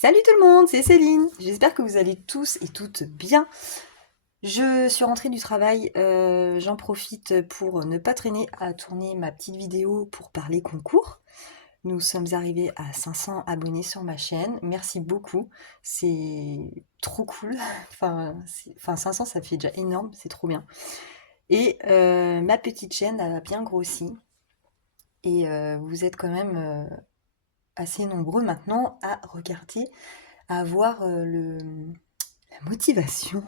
Salut tout le monde, c'est Céline. J'espère que vous allez tous et toutes bien. Je suis rentrée du travail, j'en profite pour ne pas traîner à tourner ma petite vidéo pour parler concours. Nous sommes arrivés à 500 abonnés sur ma chaîne. Merci beaucoup, c'est trop cool. Enfin 500 ça fait déjà énorme, c'est trop bien. Et ma petite chaîne a bien grossi. Et vous êtes quand même assez nombreux maintenant à regarder, à avoir la motivation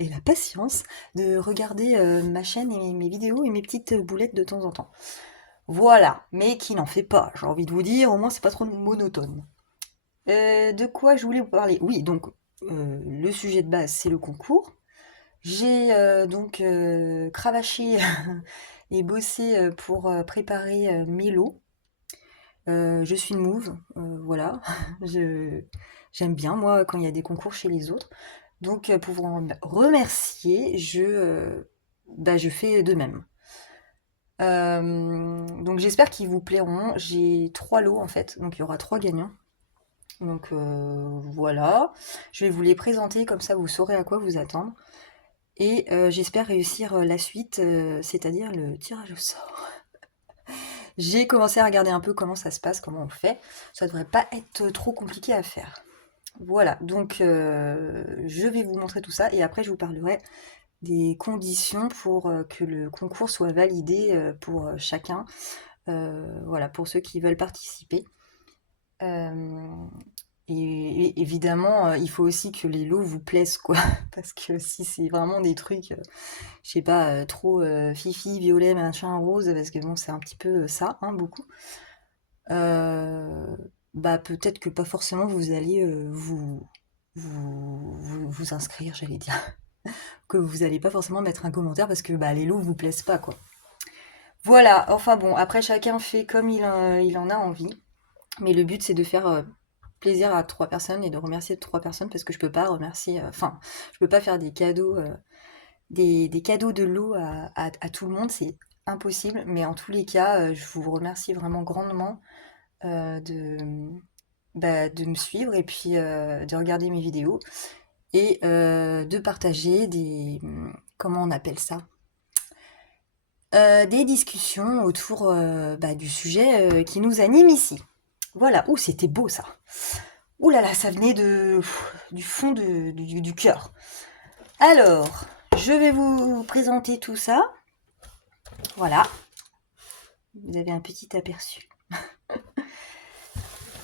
et la patience de regarder ma chaîne et mes vidéos et mes petites boulettes de temps en temps. Voilà, mais qui n'en fait pas, j'ai envie de vous dire, au moins c'est pas trop monotone. De quoi je voulais vous parler? Oui, donc le sujet de base c'est le concours. J'ai donc cravaché et bossé pour préparer mes lots. Je suis une mouve, voilà. Je, j'aime bien moi quand il y a des concours chez les autres. Donc, pour vous remercier, je fais de même. Donc j'espère qu'ils vous plairont. J'ai 3 lots en fait, donc il y aura 3 gagnants. Donc voilà, je vais vous les présenter comme ça vous saurez à quoi vous attendre. Et j'espère réussir la suite, c'est-à-dire le tirage au sort. J'ai commencé à regarder un peu comment ça se passe, comment on fait. Ça devrait pas être trop compliqué à faire. Voilà, donc je vais vous montrer tout ça et après je vous parlerai des conditions pour que le concours soit validé pour chacun, voilà, pour ceux qui veulent participer. Euh, et évidemment, il faut aussi que les lots vous plaisent, quoi, parce que si c'est vraiment des trucs, je sais pas, trop fifi, violet, machin, rose, parce que bon, c'est un petit peu ça, hein, beaucoup. euh, Bah peut-être que pas forcément vous allez vous inscrire, j'allais dire. Que vous allez pas forcément mettre un commentaire parce que bah, les lots vous plaisent pas, quoi. Voilà, enfin bon, après chacun fait comme il en a envie. Mais le but c'est de faire plaisir à 3 personnes et de remercier 3 personnes parce que je peux pas remercier, enfin, je peux pas faire des cadeaux, des cadeaux de lots à tout le monde, c'est impossible. Mais en tous les cas, je vous remercie vraiment grandement de, de me suivre et puis de regarder mes vidéos et de partager comment on appelle ça? Des discussions autour du sujet qui nous anime ici. Voilà, ouh, c'était beau ça. Ouh là là, ça venait du fond du cœur. Alors, je vais vous présenter tout ça. Voilà, vous avez un petit aperçu.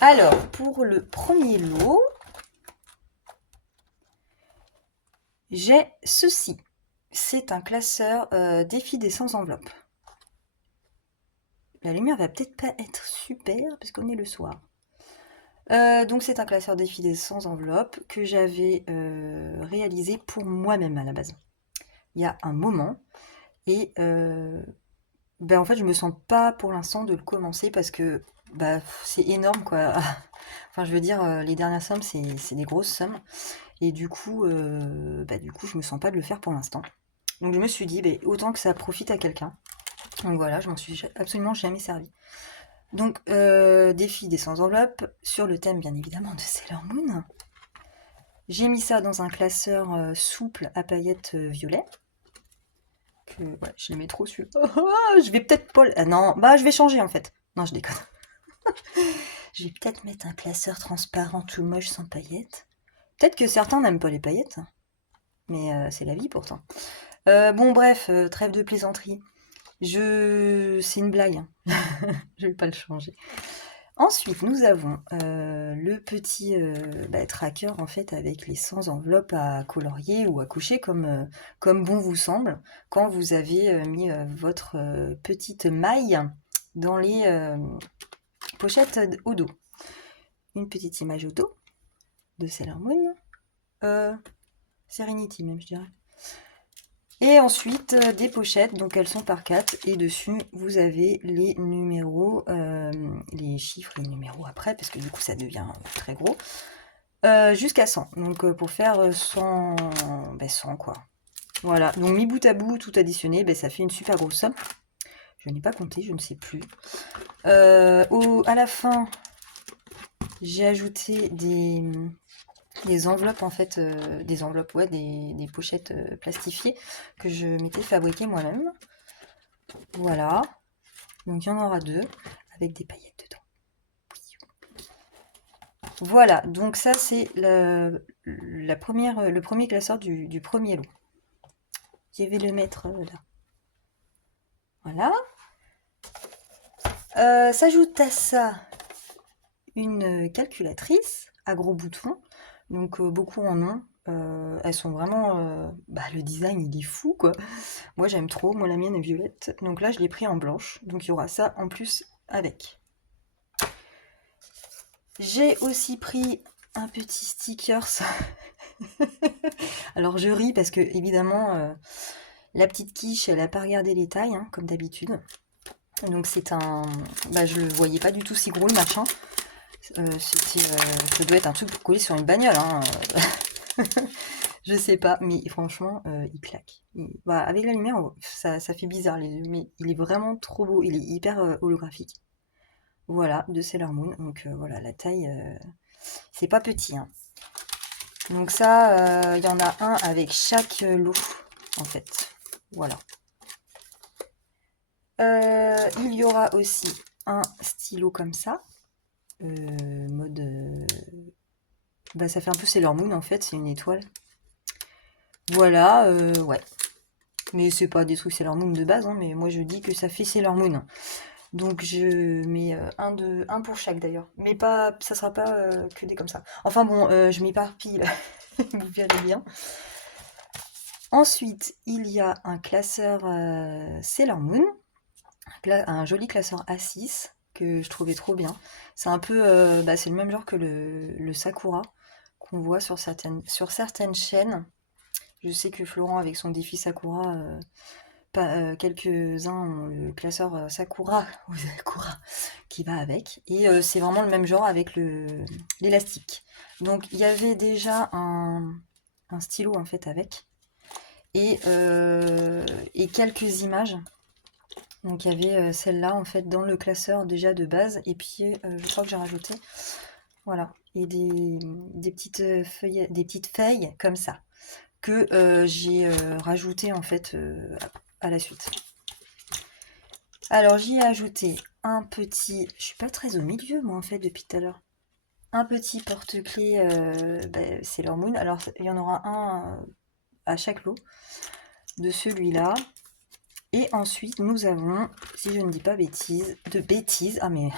Alors, pour le premier lot, j'ai ceci. C'est un classeur défi des sans enveloppes. La lumière va peut-être pas être super parce qu'on est le soir. Donc c'est un classeur défi des sans enveloppe que j'avais réalisé pour moi-même à la base. Il y a un moment et en fait je me sens pas pour l'instant de le commencer parce que c'est énorme quoi. Enfin je veux dire les dernières sommes c'est des grosses sommes et du coup je me sens pas de le faire pour l'instant. Donc je me suis dit autant que ça profite à quelqu'un. Donc voilà, je m'en suis absolument jamais servi. Donc, défi des sans enveloppe, sur le thème bien évidemment de Sailor Moon. J'ai mis ça dans un classeur souple à paillettes violet. Je l'aimais trop celui-là. Je vais peut-être pas. Ah non, bah je vais changer en fait. Non, je déconne. Je vais peut-être mettre un classeur transparent tout moche sans paillettes. Peut-être que certains n'aiment pas les paillettes, mais c'est la vie pourtant. Bon, bref, trêve de plaisanterie. C'est une blague, hein. Je vais pas le changer. Ensuite, nous avons le petit tracker en fait avec les 100 enveloppes à colorier ou à coucher comme bon vous semble quand vous avez mis votre petite maille dans les pochettes au dos. Une petite image au dos de Sailor Moon, Serenity même je dirais. Et ensuite, des pochettes, donc elles sont par 4, et dessus, vous avez les numéros, les chiffres et les numéros après, parce que du coup, ça devient très gros, jusqu'à 100. Donc, pour faire 100, 100 quoi. Voilà, donc mis bout à bout, tout additionné, ça fait une super grosse somme. Je n'ai pas compté, je ne sais plus. À la fin, J'ai ajouté des enveloppes en fait, des enveloppes, ouais, des pochettes plastifiées que je m'étais fabriquées moi-même. Voilà, donc il y en aura 2 avec des paillettes dedans. Voilà, donc ça c'est le premier classeur du premier lot. Je vais le mettre là. Voilà. S'ajoute à ça une calculatrice à gros boutons, donc beaucoup en ont. Elles sont vraiment... le design il est fou quoi. Moi j'aime trop, moi la mienne est violette. Donc là je l'ai pris en blanche, donc il y aura ça en plus avec. J'ai aussi pris un petit stickers. Alors je ris parce que évidemment la petite quiche elle a pas regardé les tailles hein, comme d'habitude. Donc c'est un... je le voyais pas du tout si gros le machin. Ça doit être un truc pour coller sur une bagnole, hein. Je sais pas, mais franchement, il claque. Avec la lumière, ça fait bizarre, mais il est vraiment trop beau. Il est hyper holographique. Voilà, de Sailor Moon. Donc voilà, la taille, c'est pas petit, hein. Donc ça, il y en a un avec chaque lot, en fait. Voilà. Il y aura aussi un stylo comme ça. Mode... ça fait un peu Sailor Moon, en fait. C'est une étoile. Voilà, ouais. Mais c'est pas des trucs Sailor Moon de base, hein, mais moi je dis que ça fait Sailor Moon. Donc je mets un pour chaque d'ailleurs. Mais pas, ça sera pas que des comme ça. Enfin bon, je m'éparpille, vous verrez bien. Ensuite, il y a un classeur Sailor Moon, un joli classeur A6 que je trouvais trop bien. C'est un peu, c'est le même genre que le Sakura qu'on voit sur certaines chaînes. Je sais que Florent, avec son défi Sakura, quelques-uns ont le classeur Sakura ou Sakura qui va avec. Et c'est vraiment le même genre avec l'élastique. Donc il y avait déjà un stylo en fait avec. Et quelques images. Donc il y avait celle-là en fait dans le classeur déjà de base. Et puis je crois que j'ai rajouté. Voilà. Et des petites feuilles comme ça que j'ai rajouté en fait à la suite. Alors j'y ai ajouté un petit, je suis pas très au milieu moi en fait depuis tout à l'heure, un petit porte-clés Sailor Moon. Alors il y en aura un à chaque lot de celui-là. Et ensuite nous avons, si je ne dis pas de bêtises, ah mais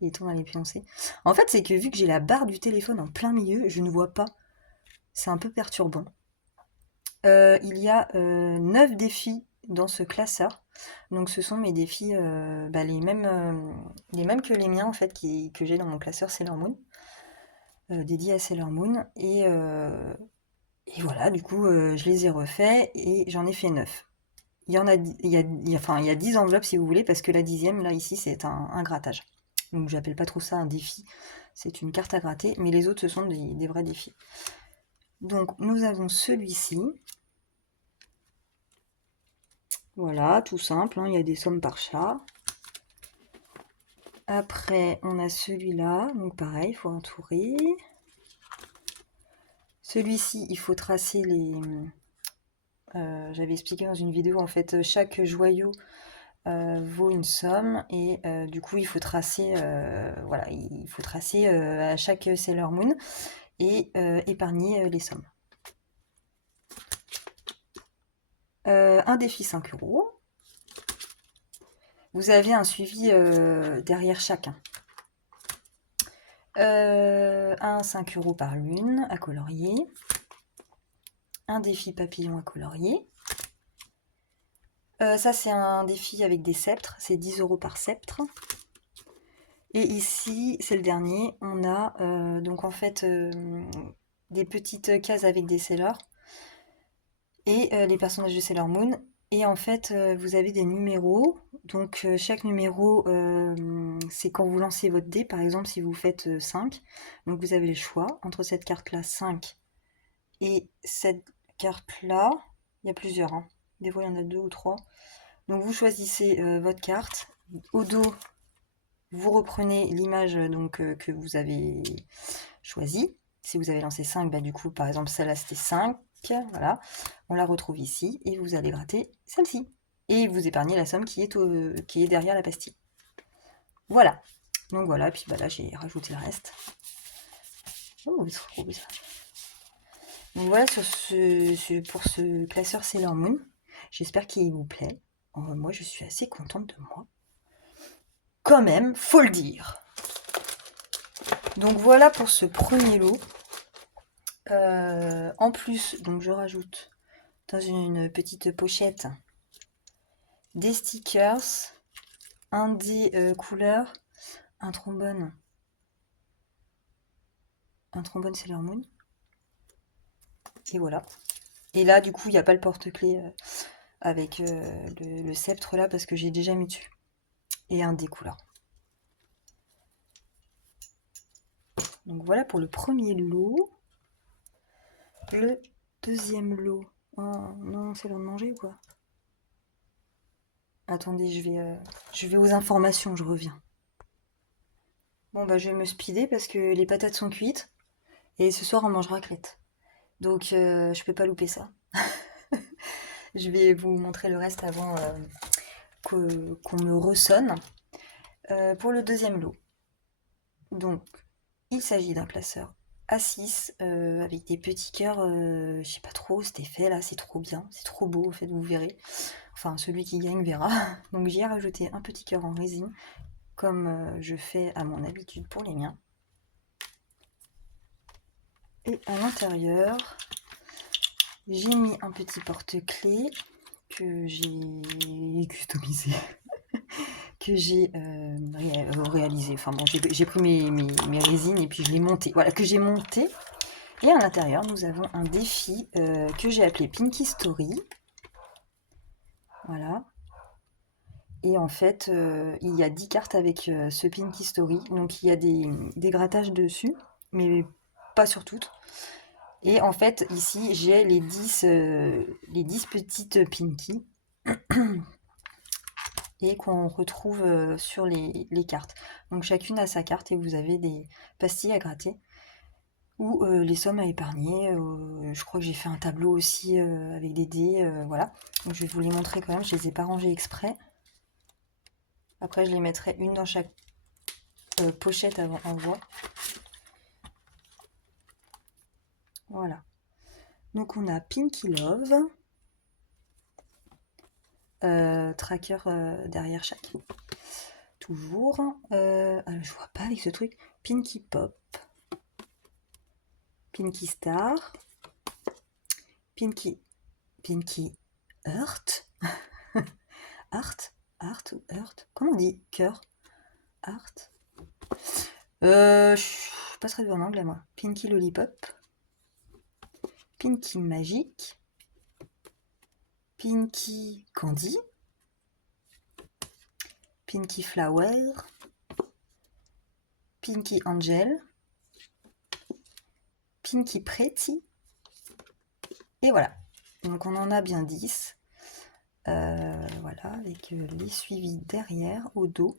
il est temps d'aller pioncer. En fait c'est que vu que j'ai la barre du téléphone en plein milieu, je ne vois pas. C'est un peu perturbant. Il y a 9 défis dans ce classeur. Donc ce sont mes défis, les mêmes que les miens en fait que j'ai dans mon classeur Sailor Moon, dédié à Sailor Moon. Et voilà, du coup, je les ai refaits et j'en ai fait 9. Il y en a, il y a 10 enveloppes si vous voulez, parce que la 10e, là, ici, c'est un grattage. Donc j'appelle pas trop ça un défi, c'est une carte à gratter, mais les autres, ce sont des vrais défis. Donc nous avons celui-ci. Voilà, tout simple, hein, il y a des sommes par chat. Après, on a celui-là, donc pareil, il faut entourer. Celui-ci, il faut tracer les... j'avais expliqué dans une vidéo, en fait, chaque joyau vaut une somme, et du coup, il faut tracer, voilà, il faut tracer à chaque Sailor Moon, et épargner les sommes. Un défi 5 €. Vous avez un suivi derrière chacun. Un 5 € par lune à colorier. Un défi papillon à colorier. Ça c'est un défi avec des sceptres, c'est 10 € par sceptre. Et ici, c'est le dernier, on a donc en fait des petites cases avec des sailors et les personnages de Sailor Moon. Et en fait, vous avez des numéros. Donc chaque numéro, c'est quand vous lancez votre dé. Par exemple, si vous faites 5, donc vous avez le choix entre cette carte-là 5 et cette carte-là. Il y a plusieurs, hein. Des fois, il y en a 2 ou 3. Donc vous choisissez votre carte. Au dos, vous reprenez l'image donc que vous avez choisie. Si vous avez lancé 5, bah, du coup, par exemple, celle-là, c'était 5. Voilà, on la retrouve ici et vous allez gratter celle-ci. Et vous épargnez la somme qui est derrière la pastille. Voilà. Donc voilà, puis bah, là, j'ai rajouté le reste. Oh, c'est trop bien. Donc voilà pour ce classeur Sailor Moon. J'espère qu'il vous plaît. Moi, je suis assez contente de moi. Quand même, faut le dire. Donc voilà pour ce premier lot. En plus, donc je rajoute dans une petite pochette des stickers, un des couleurs, un trombone Sailor Moon. Et voilà. Et là, du coup, il n'y a pas le porte-clés avec le sceptre là parce que j'ai déjà mis dessus. Et un des couleurs. Donc voilà pour le premier lot. Le deuxième lot. Oh non, c'est l'heure de manger ou quoi? Attendez, je vais aux informations, je reviens. Bon bah je vais me speeder parce que les patates sont cuites. Et ce soir on mange raclette. Donc je peux pas louper ça. Je vais vous montrer le reste avant qu'on me ressonne. Pour le deuxième lot. Donc il s'agit d'un classeur A6 avec des petits cœurs, je sais pas trop, cet effet là, c'est trop bien, c'est trop beau, en fait, vous verrez. Enfin, celui qui gagne verra. Donc j'y ai rajouté un petit cœur en résine, comme je fais à mon habitude pour les miens. Et à l'intérieur, j'ai mis un petit porte-clés que j'ai customisé, que j'ai réalisé. Enfin bon, j'ai pris mes résines et puis je l'ai monté. Voilà, que j'ai monté. Et à l'intérieur, nous avons un défi que j'ai appelé Pinky Story. Voilà. Et en fait, il y a 10 cartes avec ce Pinky Story. Donc il y a des grattages dessus, mais pas sur toutes. Et en fait, ici, j'ai les 10 petites Pinky et qu'on retrouve sur les cartes. Donc chacune a sa carte et vous avez des pastilles à gratter ou les sommes à épargner. Je crois que j'ai fait un tableau aussi avec des dés. Voilà. Donc je vais vous les montrer quand même. Je les ai pas rangés exprès. Après, je les mettrai une dans chaque pochette avant envoi. Voilà. Donc on a Pinky Love. Tracker derrière chaque. Toujours. Je vois pas avec ce truc. Pinky Pop. Pinky Star. Pinky Heart. Art ou Heart. Comment on dit cœur? Art. Je passerai devant en anglais moi. Pinky Lollipop. Pinky Magic. Pinky Candy. Pinky Flower. Pinky Angel. Pinky Pretty. Et voilà. Donc on en a bien 10. Voilà, avec les suivis derrière, au dos.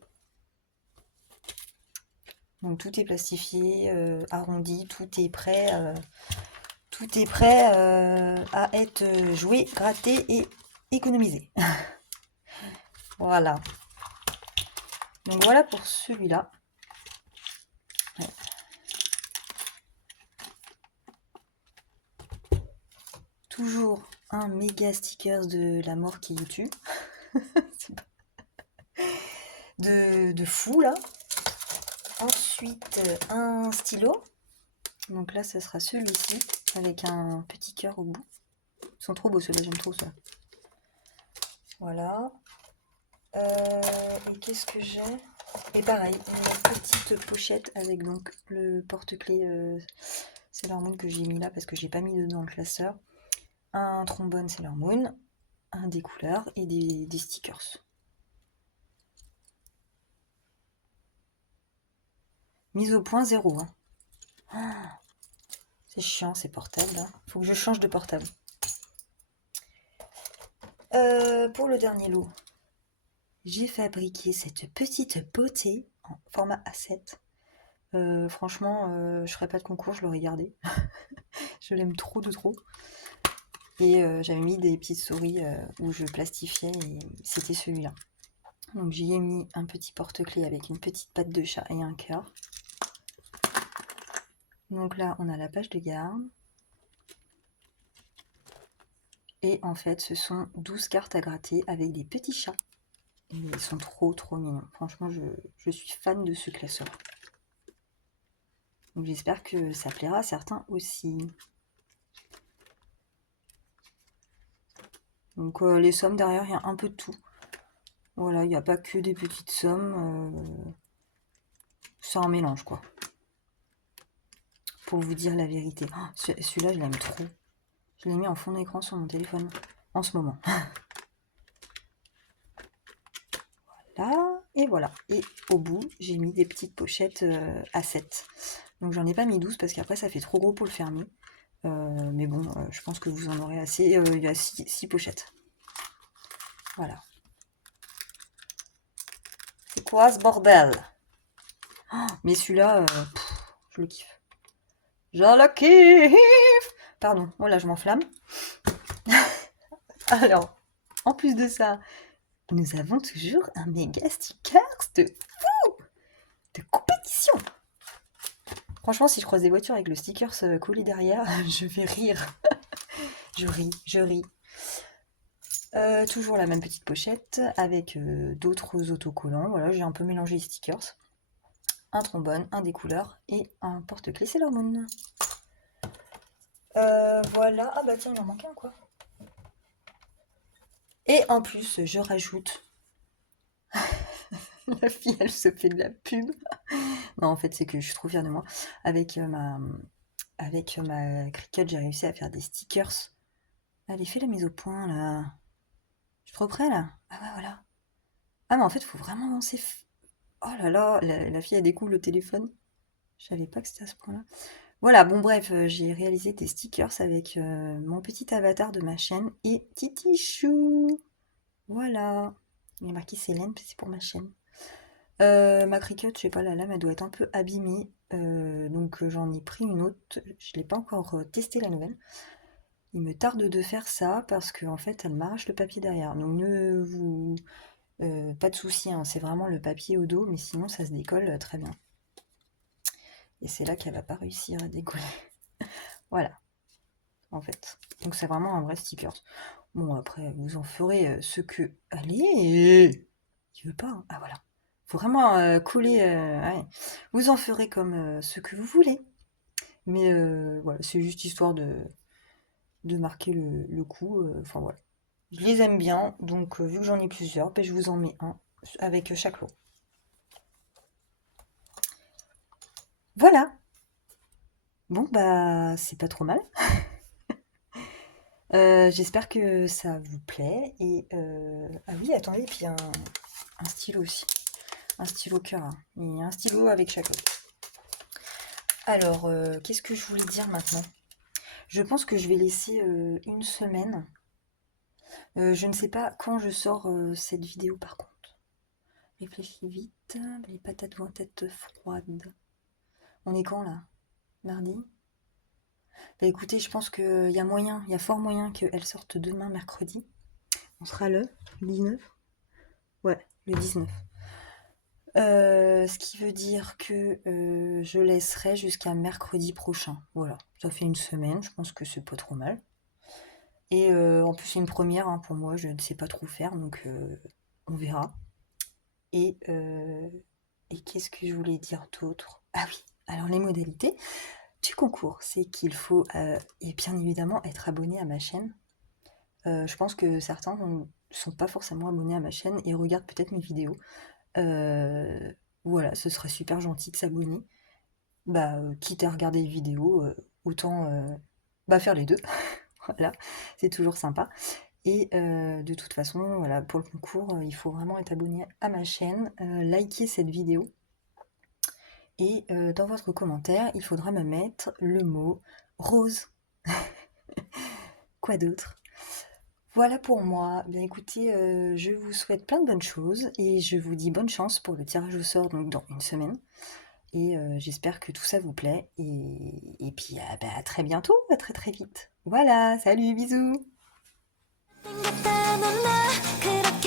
Donc tout est plastifié, arrondi, tout est prêt à être joué, gratté et économisé. Voilà. Donc voilà pour celui-là. Ouais. Toujours un méga stickers de la mort qui vous tue. de fou là. Ensuite un stylo. Donc là ce sera celui-ci avec un petit cœur au bout. Ils sont trop beaux ceux-là, j'aime trop ça. Voilà. Et qu'est-ce que j'ai? Et pareil, une petite pochette avec donc le porte-clés Sailor Moon que j'ai mis là parce que j'ai pas mis dedans le classeur. Un trombone Sailor Moon, un des couleurs et des stickers. Mise au point 0. Hein. Ah, c'est chiant ces portables. Hein. Faut que je change de portable. Pour le dernier lot, j'ai fabriqué cette petite beauté en format A7. Franchement, je ferais pas de concours, je l'aurais gardé. Je l'aime trop de trop. Et j'avais mis des petites souris où je plastifiais et c'était celui-là. Donc j'y ai mis un petit porte-clés avec une petite patte de chat et un cœur. Donc là, on a la page de garde. Et en fait, ce sont 12 cartes à gratter avec des petits chats. Et ils sont trop trop mignons. Franchement, je suis fan de ce classeur. Donc j'espère que ça plaira à certains aussi. Donc les sommes derrière, il y a un peu de tout. Voilà, il n'y a pas que des petites sommes. C'est un mélange quoi. Pour vous dire la vérité. Oh, celui-là, je l'aime trop. Je l'ai mis en fond d'écran sur mon téléphone en ce moment. Là, et voilà. Et au bout, j'ai mis des petites pochettes A7. Donc j'en ai pas mis 12 parce qu'après ça fait trop gros pour le fermer. Mais bon, je pense que vous en aurez assez. Il y a 6 pochettes. Voilà. C'est quoi ce bordel? Oh, mais celui-là, je le kiffe. Je le kiffe. Pardon, voilà, je m'enflamme. Alors, en plus de ça, nous avons toujours un méga sticker de fou, de compétition. Franchement, si je croise des voitures avec le sticker collé derrière, je vais rire. Je ris, je ris. Toujours la même petite pochette avec d'autres autocollants. Voilà, j'ai un peu mélangé les stickers. Un trombone, un découleur et un porte-clés Sailor Moon. Voilà. Ah bah tiens, il en manquait un quoi. Et en plus, je rajoute. La fille, elle se fait de la pub. Non, en fait, c'est que je suis trop fière de moi. Avec ma Cricut, j'ai réussi à faire des stickers. Allez, fais la mise au point là. Je suis trop près là. Ah ouais, voilà. Ah, mais en fait, faut vraiment lancer. Oh là là, la fille, elle découvre le téléphone. Je savais pas que c'était à ce point-là. Voilà, bon, bref, j'ai réalisé des stickers avec mon petit avatar de ma chaîne et Titi Chou. Voilà. Il est marqué Célène, c'est pour ma chaîne. Ma Cricut, je sais pas, la lame, elle doit être un peu abîmée. Donc j'en ai pris une autre. Je l'ai pas encore testé la nouvelle. Il me tarde de faire ça parce qu'en fait, elle m'arrache le papier derrière. Donc ne vous... pas de souci, hein, c'est vraiment le papier au dos, mais sinon ça se décolle très bien. Et c'est là qu'elle va pas réussir à décoller. Voilà, en fait. Donc c'est vraiment un vrai sticker. Bon, après, vous en ferez ce que... Allez! Tu veux pas, hein. Ah voilà. Faut vraiment coller... ouais. Vous en ferez comme ce que vous voulez. Mais voilà, c'est juste histoire de marquer le coup. Enfin voilà. Je les aime bien, donc vu que j'en ai plusieurs, ben, je vous en mets un avec chaque lot. Voilà. Bon, bah, c'est pas trop mal. J'espère que ça vous plaît. Et ah oui, attendez, puis un stylo aussi. Un stylo cœur, hein. Et un stylo avec chaque lot. Alors, qu'est-ce que je voulais dire maintenant? Je pense que je vais laisser une semaine. Je ne sais pas quand je sors cette vidéo par contre. Réfléchis vite, les patates vont être froides. On est quand là? Mardi? Bah écoutez, je pense qu'il y a moyen, il y a fort moyen qu'elle sorte demain mercredi. On sera le 19? Ouais, le 19. Ce qui veut dire que je laisserai jusqu'à mercredi prochain. Voilà, ça fait une semaine, je pense que c'est pas trop mal. Et en plus, c'est une première hein, pour moi, je ne sais pas trop faire, donc on verra. Et, et qu'est-ce que je voulais dire d'autre? Ah oui, alors les modalités du concours, c'est qu'il faut, et bien évidemment, être abonné à ma chaîne. Je pense que certains ne sont pas forcément abonnés à ma chaîne et regardent peut-être mes vidéos. Euh, voilà, ce serait super gentil de s'abonner. Bah, quitte à regarder les vidéos, autant bah, faire les deux. Voilà, c'est toujours sympa. Et de toute façon, voilà, pour le concours, il faut vraiment être abonné à ma chaîne, liker cette vidéo. Et dans votre commentaire, il faudra me mettre le mot rose. Quoi d'autre? Voilà pour moi. Bien écoutez, je vous souhaite plein de bonnes choses et je vous dis bonne chance pour le tirage au sort donc dans une semaine et j'espère que tout ça vous plaît et puis, bah, à très bientôt, à très, très vite. Voilà, salut, bisous! 생겼다는 나 그렇게